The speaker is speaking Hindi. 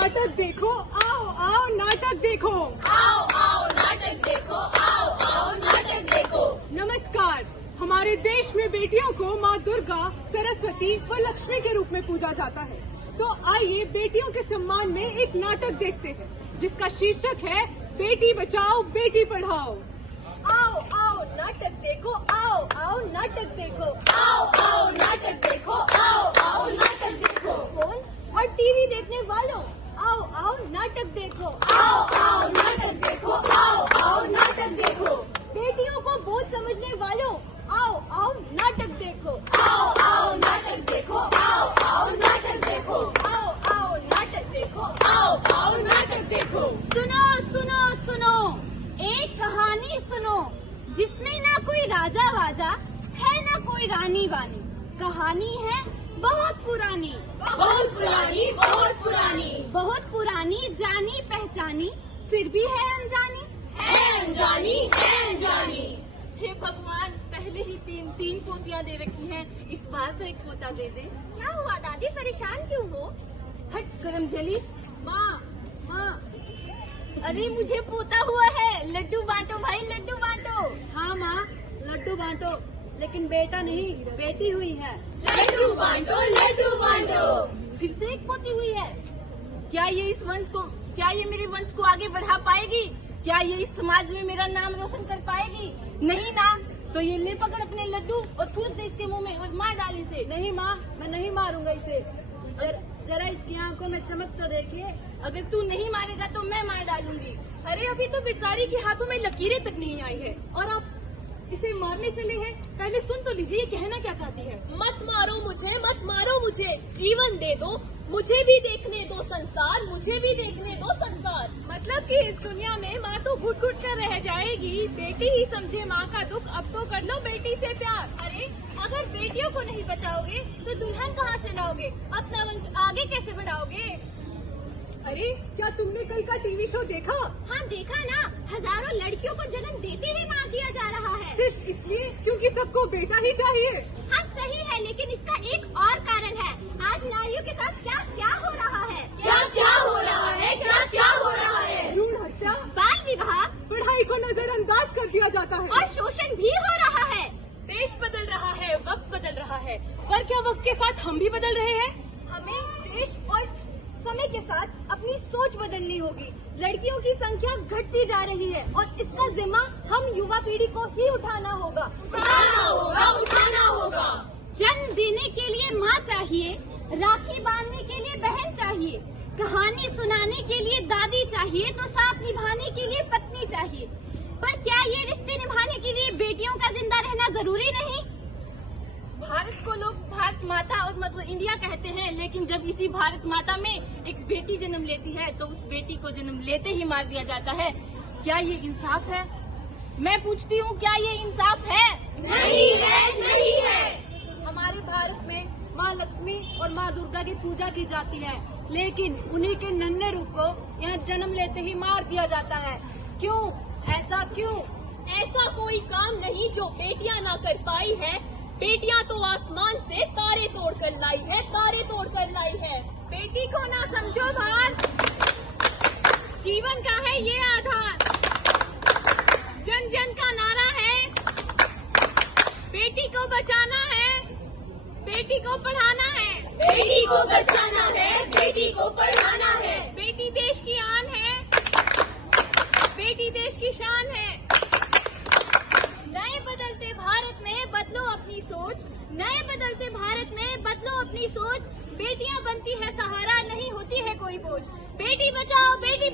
नाटक देखो, आओ आओ नाटक देखो, आओ आओ नाटक देखो, आओ आओ नाटक देखो। नमस्कार। हमारे देश में बेटियों को माँ दुर्गा, सरस्वती व लक्ष्मी के रूप में पूजा जाता है। तो आइए बेटियों के सम्मान में एक नाटक देखते हैं, जिसका शीर्षक है बेटी बचाओ बेटी पढ़ाओ। आओ आओ नाटक देखो, आओ आओ नाटक देखो, आओ आओ नाटक देखो, आओ आओ नाटक देखो। फोन और टीवी देखने वालों, आओ आओ नाटक देखो, आओ आओ नाटक देखो, आओ आओ नाटक देखो। बेटियों को बोझ समझने वालों, आओ आओ नाटक देखो, आओ आओ नाटक देखो, आओ आओ नाटक देखो, आओ आओ नाटक देखो, आओ आओ नाटक देखो। सुनो सुनो सुनो, एक कहानी सुनो, जिसमें ना कोई राजा वाजा है ना कोई रानी वानी। कहानी है बहुत पुरानी, बहुत पुरानी, बहुत पुरानी, बहुत पुरानी, जानी पहचानी, फिर भी है अनजानी, है अनजानी, है अनजानी। हे भगवान, पहले ही तीन पोतियां दे रखी हैं, इस बार तो एक पोता दे दे। क्या हुआ दादी, परेशान क्यों हो? हट करमजली। माँ माँ, अरे मुझे पोता हुआ है, लड्डू बांटो भाई, लड्डू बांटो। हाँ माँ, लड्डू बांटो, लेकिन बेटा नहीं, बेटी हुई है। लड्डू बांटो, लड्डू बांटो। फिर से एक पोती हुई है। क्या ये मेरे वंश को आगे बढ़ा पाएगी? क्या ये इस समाज में मेरा नाम रोशन कर पाएगी? नहीं ना, तो ये ले पकड़ अपने लड्डू और ठूस दे इसके मुंह में और मार डाल इसे। नहीं माँ, मैं नहीं मारूंगा इसे। जरा इसकी आंखों में चमक तो देखिए। अगर तू नहीं मारेगा तो मैं मार डालूंगी। अरे अभी तो बेचारी के हाथों में लकीरें तक नहीं आई है और आप इसे मारने चले हैं। पहले सुन तो लीजिए, ये कहना क्या चाहती है। मत मारो मुझे, मत मारो मुझे, जीवन दे दो, मुझे भी देखने दो संसार, मुझे भी देखने दो संसार। मतलब कि इस दुनिया में माँ तो घुट घुट कर रह जाएगी। बेटी ही समझे माँ का दुख, अब तो कर लो बेटी से प्यार। अरे अगर बेटियों को नहीं बचाओगे तो दुल्हन कहाँ से लाओगे? अपना वंश आगे कैसे बढ़ाओगे? अरे क्या तुमने कल का टीवी शो देखा? हाँ देखा ना, हजारों लड़कियों को जन्म देते ही मार दिया जा रहा है। सिर्फ इसलिए क्योंकि सबको बेटा ही चाहिए। हाँ सही है, लेकिन इसका एक और कारण है। आज नारियों के साथ क्या क्या हो रहा है? क्या क्या हो रहा है, क्या क्या हो रहा है? भ्रूण हत्या, बाल विवाह पढ़ाई को नजरअंदाज कर दिया जाता है और शोषण भी हो रहा है। देश बदल रहा है, वक्त बदल रहा है, पर क्या वक्त के साथ हम भी बदल रहे हैं? हमें देश और समय के साथ अपनी सोच बदलनी होगी। लड़कियों की संख्या घटती जा रही है और इसका जिम्मा हम युवा पीढ़ी को ही उठाना होगा, उठाना होगा, उठाना होगा। जन्म देने के लिए माँ चाहिए, राखी बांधने के लिए बहन चाहिए, कहानी सुनाने के लिए दादी चाहिए, तो साथ निभाने के लिए पत्नी चाहिए। पर क्या ये रिश्ते निभाने के लिए बेटियों का जिंदा रहना जरूरी नहीं? भारत को लोग भारत माता और मतलब इंडिया कहते हैं, लेकिन जब इसी भारत माता में एक बेटी जन्म लेती है तो उस बेटी को जन्म लेते ही मार दिया जाता है। क्या ये इंसाफ है? मैं पूछती हूँ, क्या ये इंसाफ है? नहीं है, नहीं है। हमारे भारत में माँ लक्ष्मी और माँ दुर्गा की पूजा की जाती है, लेकिन उन्हीं के नन्हे रूप को यहाँ जन्म लेते ही मार दिया जाता है। क्यों? ऐसा क्यों? ऐसा कोई काम नहीं जो बेटियां ना कर पाई है। बेटियां तो आसमान से तारे तोड़कर लाई है, तारे तोड़कर लाई है। बेटी को ना समझो भार, जीवन का है ये आधार। जन जन का नारा है, बेटी को बचाना है, बेटी को पढ़ाना है, बेटी को बचाना है, बेटी को पढ़ाना है। बेटी देश की आन है, बेटी देश की शान है। नए बदलते भारत में बदलो अपनी सोच, नए बदलते भारत में बदलो अपनी सोच। बेटियां बनती है सहारा, नहीं होती है कोई बोझ। बेटी बचाओ बेटी